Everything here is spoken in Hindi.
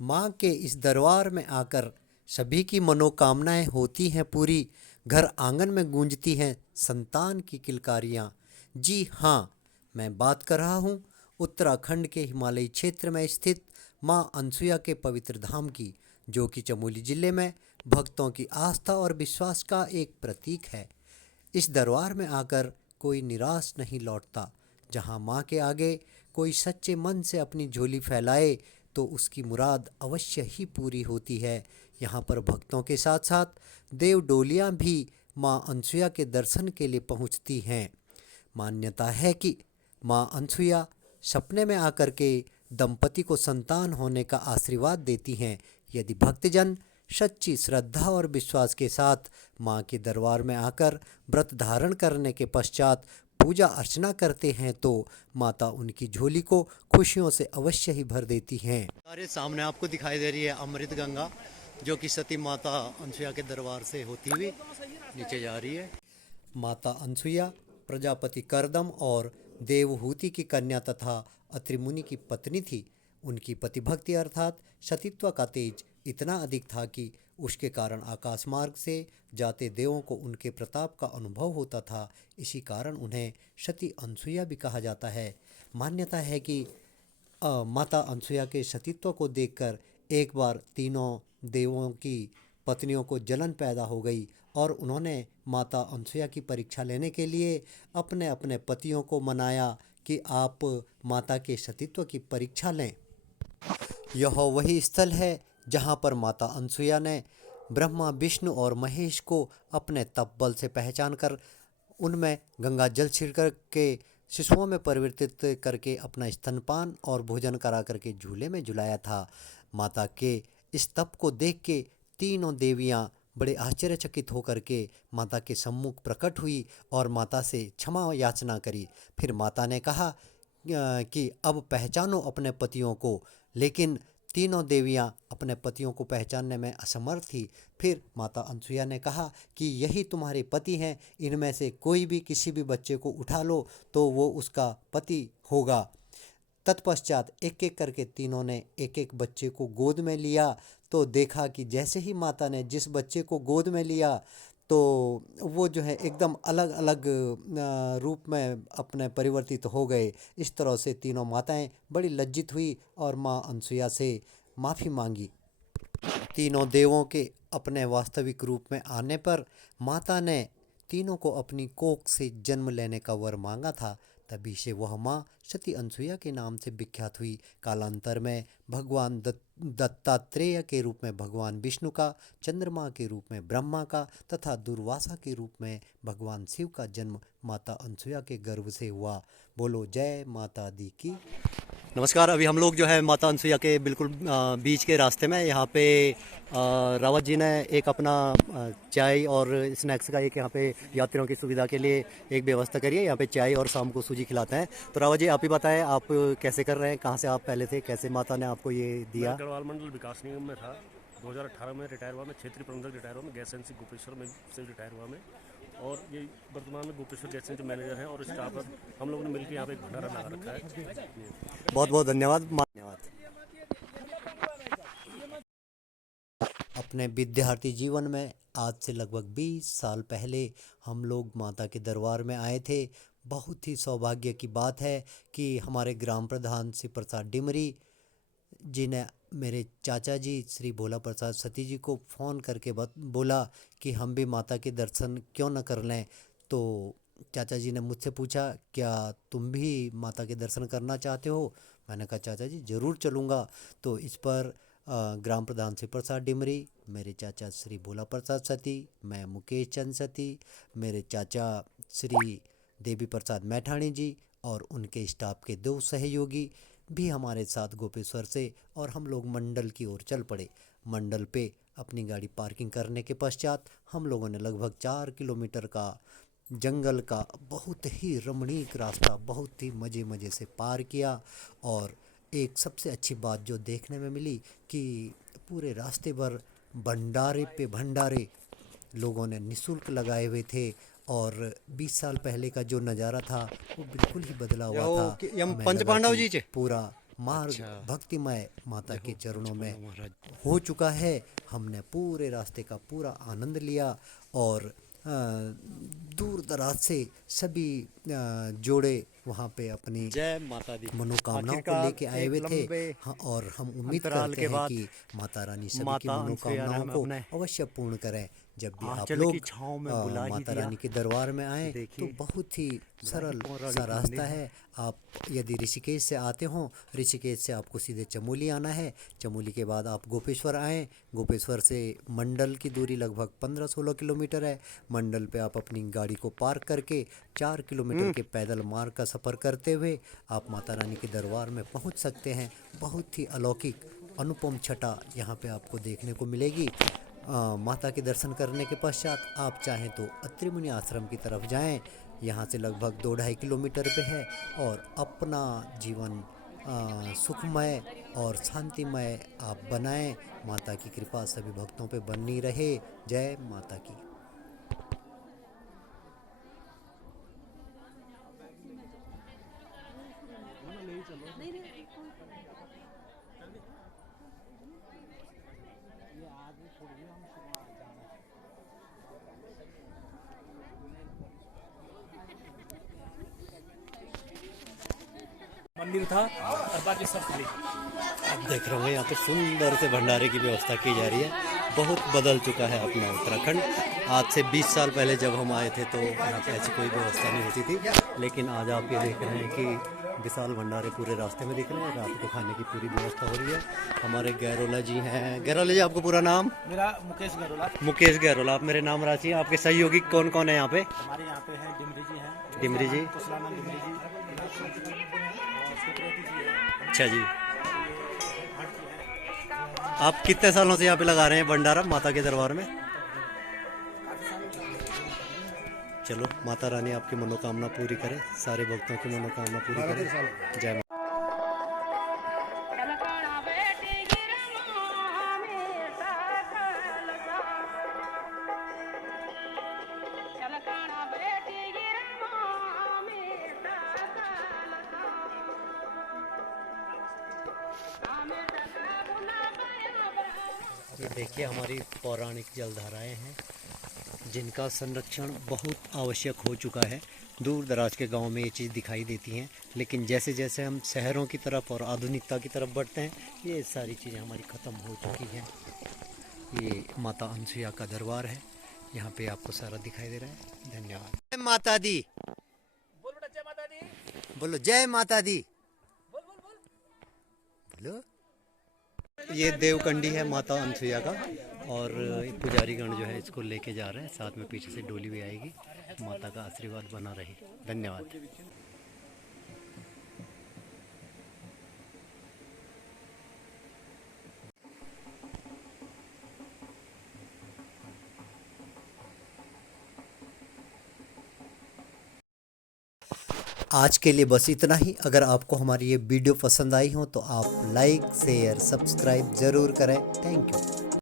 माँ के इस दरबार में आकर सभी की मनोकामनाएं होती हैं पूरी। घर आंगन में गूंजती हैं संतान की किलकारियाँ। जी हाँ, मैं बात कर रहा हूँ उत्तराखंड के हिमालयी क्षेत्र में स्थित माँ अनसुया के पवित्र धाम की, जो कि चमोली जिले में भक्तों की आस्था और विश्वास का एक प्रतीक है। इस दरबार में आकर कोई निराश नहीं लौटता। जहाँ माँ के आगे कोई सच्चे मन से अपनी झोली फैलाए तो उसकी मुराद अवश्य ही पूरी होती है। यहाँ पर भक्तों के साथ साथ देव डोलियाँ भी माँ अनसुया के दर्शन के लिए पहुँचती हैं। मान्यता है कि माँ अनसुया सपने में आकर के दंपति को संतान होने का आशीर्वाद देती हैं। यदि भक्तजन सच्ची श्रद्धा और विश्वास के साथ माँ के दरबार में आकर व्रत धारण करने के पश्चात पूजा अर्चना करते हैं तो माता उनकी झोली को खुशियों से अवश्य ही भर देती हैं। हमारे सामने आपको दिखाई दे रही है अमृत गंगा, जो कि सती माता अनसुया के दरबार से होती हुई नीचे जा रही है। माता अनसुया प्रजापति करदम और देवहूति की कन्या तथा अत्रि मुनि की पत्नी थी। उनकी पतिभक्ति अर्थात सतीत्व का तेज इतना अधिक था कि उसके कारण आकाश मार्ग से जाते देवों को उनके प्रताप का अनुभव होता था। इसी कारण उन्हें सती अनसुया भी कहा जाता है। मान्यता है कि माता अनसुया के सतीत्व को देखकर एक बार तीनों देवों की पत्नियों को जलन पैदा हो गई और उन्होंने माता अनसुया की परीक्षा लेने के लिए अपने अपने पतियों को मनाया कि आप माता के सतीत्व की परीक्षा लें। यह वही स्थल है जहाँ पर माता अनसुया ने ब्रह्मा, विष्णु और महेश को अपने तप बल से पहचान कर उनमें गंगा जल छिड़क के शिशुओं में परिवर्तित करके अपना स्तनपान और भोजन करा करके झूले में झुलाया था। माता के इस तप को देख के तीनों देवियाँ बड़े आश्चर्यचकित होकर के माता के सम्मुख प्रकट हुई और माता से क्षमा याचना करी। फिर माता ने कहा कि अब पहचानो अपने पतियों को, लेकिन तीनों देवियाँ अपने पतियों को पहचानने में असमर्थ थी। फिर माता अनसुया ने कहा कि यही तुम्हारे पति हैं, इनमें से कोई भी किसी भी बच्चे को उठा लो तो वो उसका पति होगा। तत्पश्चात एक एक करके तीनों ने एक एक बच्चे को गोद में लिया तो देखा कि जैसे ही माता ने जिस बच्चे को गोद में लिया तो वो जो है एकदम अलग अलग रूप में अपने परिवर्तित हो गए। इस तरह से तीनों माताएं बड़ी लज्जित हुई और माँ अनसुया से माफ़ी मांगी। तीनों देवों के अपने वास्तविक रूप में आने पर माता ने तीनों को अपनी कोख से जन्म लेने का वर मांगा था। तभी से वह माँ सती अनसुया के नाम से विख्यात हुई। कालांतर में भगवान दत्तात्रेय के रूप में भगवान विष्णु का, चंद्रमा के रूप में ब्रह्मा का तथा दुर्वासा के रूप में भगवान शिव का जन्म माता अनसुया के गर्भ से हुआ। बोलो जय माता दी की। नमस्कार। अभी हम लोग जो है माता अनसुया के बिल्कुल बीच के रास्ते में यहाँ पे रावत जी ने एक अपना चाय और स्नैक्स का एक यहाँ पे यात्रियों की सुविधा के लिए एक व्यवस्था करी है। यहाँ पे चाय और शाम को सूजी खिलाते हैं। तो रावत जी आप ही बताएं, आप कैसे कर रहे हैं, कहाँ से आप पहले थे, कैसे माता ने आपको ये दिया? गढ़वाल मंडल विकास निगम में था। 2018 में रिटायर हुआ मैं, क्षेत्रीय प्रबंधक रिटायर हुआ मैं, गैस एजेंसी गोपेश्वर में से रिटायर हुआ मैं। और ये वर्तमान में गोपेश्वर गैस एजेंसी मैनेजर हैं और स्टाफ पर हम लोगों ने मिलकर यहाँ पे एक भंडारा लगा रखा है। बहुत बहुत धन्यवाद। धन्यवाद। अपने विद्यार्थी जीवन में आज से लगभग 20 साल पहले हम लोग माता के दरबार में आए थे। बहुत ही सौभाग्य की बात है कि हमारे ग्राम प्रधान श्री प्रसाद डिमरी जी ने मेरे चाचा जी श्री भोला प्रसाद सती जी को फ़ोन करके बोला कि हम भी माता के दर्शन क्यों न कर लें। तो चाचा जी ने मुझसे पूछा, क्या तुम भी माता के दर्शन करना चाहते हो? मैंने कहा चाचा जी ज़रूर चलूँगा। तो इस पर ग्राम प्रधान श्री प्रसाद डिमरी, मेरे चाचा श्री भोला प्रसाद सती, मैं मुकेश चंद सती, मेरे चाचा श्री देवी प्रसाद मैठाणी जी और उनके स्टाफ के 2 सहयोगी भी हमारे साथ गोपेश्वर से, और हम लोग मंडल की ओर चल पड़े। मंडल पे अपनी गाड़ी पार्किंग करने के पश्चात हम लोगों ने लगभग 4 किलोमीटर का जंगल का बहुत ही रमणीक रास्ता बहुत ही मज़े से पार किया। और एक सबसे अच्छी बात जो देखने में मिली कि पूरे रास्ते भर भंडारे पे भंडारे लोगों ने निःशुल्क लगाए हुए थे और 20 साल पहले का जो नज़ारा था वो बिल्कुल ही बदला हुआ था। हमें लगा कि पूरा मार्ग भक्तिमय माता के चरणों में महाराज हो चुका है। हमने पूरे रास्ते का पूरा आनंद लिया और दूर दराज से सभी जोड़े वहाँ पे अपनी जय माता दी। मनोकामनाओं को आखिरकार लेके आए हुए एक थे। लंबे हाँ, और हम उम्मीद अंतराल करते के हैं बाद कि माता रानी सभी की माता अनसुया ने मनोकामनाओं हमें को अपने अवश्य पूर्ण करें। जब भी आप आंचल लोग की छाँव में बुला ही माता दिया। रानी के दरबार में आएँ तो देखिए, बहुत ही सरल पौराणिक सा रास्ता मंदिर है। आप यदि ऋषिकेश से आते हों, ऋषिकेश से आपको सीधे चमोली आना है। चमोली के बाद आप गोपेश्वर आएँ। गोपेश्वर से मंडल की दूरी लगभग 15-16 किलोमीटर है। मंडल पे आप अपनी गाड़ी को पार्क करके 4 किलोमीटर के पैदल मार्ग का सफ़र करते हुए आप माता रानी के दरबार में पहुंच सकते हैं। बहुत ही अलौकिक अनुपम छटा यहाँ पे आपको देखने को मिलेगी। माता के दर्शन करने के पश्चात आप चाहें तो अत्रि मुनि आश्रम की तरफ जाएं। यहाँ से लगभग 2-2.5 किलोमीटर पे है और अपना जीवन सुखमय और शांतिमय आप बनाएं। माता की कृपा सभी भक्तों पे बनी रहे। जय माता की। मंदिर था और बाकी सब खाली। आप देख रहे होंगे यहाँ पे सुंदर से भंडारे की व्यवस्था की जा रही है। बहुत बदल चुका है अपना उत्तराखंड। आज से 20 साल पहले जब हम आए थे तो यहाँ पे ऐसी कोई व्यवस्था नहीं होती थी, लेकिन आज आप ये देख रहे हैं कि विशाल भंडारे पूरे रास्ते में दिख रहे हैं। रात को खाने की पूरी व्यवस्था हो रही है। हमारे गैरोला जी हैं। गैरोला जी, आपको पूरा नाम? मेरा मुकेश गरोला। मुकेश गैरोला। आप मेरे नाम राशि। आपके सहयोगी कौन कौन है यहाँ पे? हमारे यहाँ पे हैं डिमरी जी हैं। डिमरी जी। कुशलानंद डिमरी जी। अच्छा जी। आप कितने सालों से यहाँ पे लगा रहे हैं भंडारा माता के दरबार में? चलो, माता रानी आपकी मनोकामना पूरी करे, सारे भक्तों की मनोकामना पूरी करे। जय माता। ये देखिए हमारी पौराणिक जलधाराएं हैं जिनका संरक्षण बहुत आवश्यक हो चुका है। दूर दराज के गांव में ये चीज़ दिखाई देती हैं, लेकिन जैसे जैसे हम शहरों की तरफ और आधुनिकता की तरफ बढ़ते हैं ये सारी चीज़ें हमारी ख़त्म हो चुकी हैं। ये माता अनसुया का दरबार है। यहाँ पे आपको सारा दिखाई दे रहा है। धन्यवाद। जय माता दी। बोल बेटा, जय माता दी। बोलो जय माता दी। बोलो। ये देवकंडी है माता अनसुया का और पुजारी गण जो है इसको लेके जा रहे हैं। साथ में पीछे से डोली भी आएगी। माता का आशीर्वाद बना रहे। धन्यवाद। आज के लिए बस इतना ही। अगर आपको हमारी ये वीडियो पसंद आई हो तो आप लाइक शेयर सब्सक्राइब ज़रूर करें। Thank you.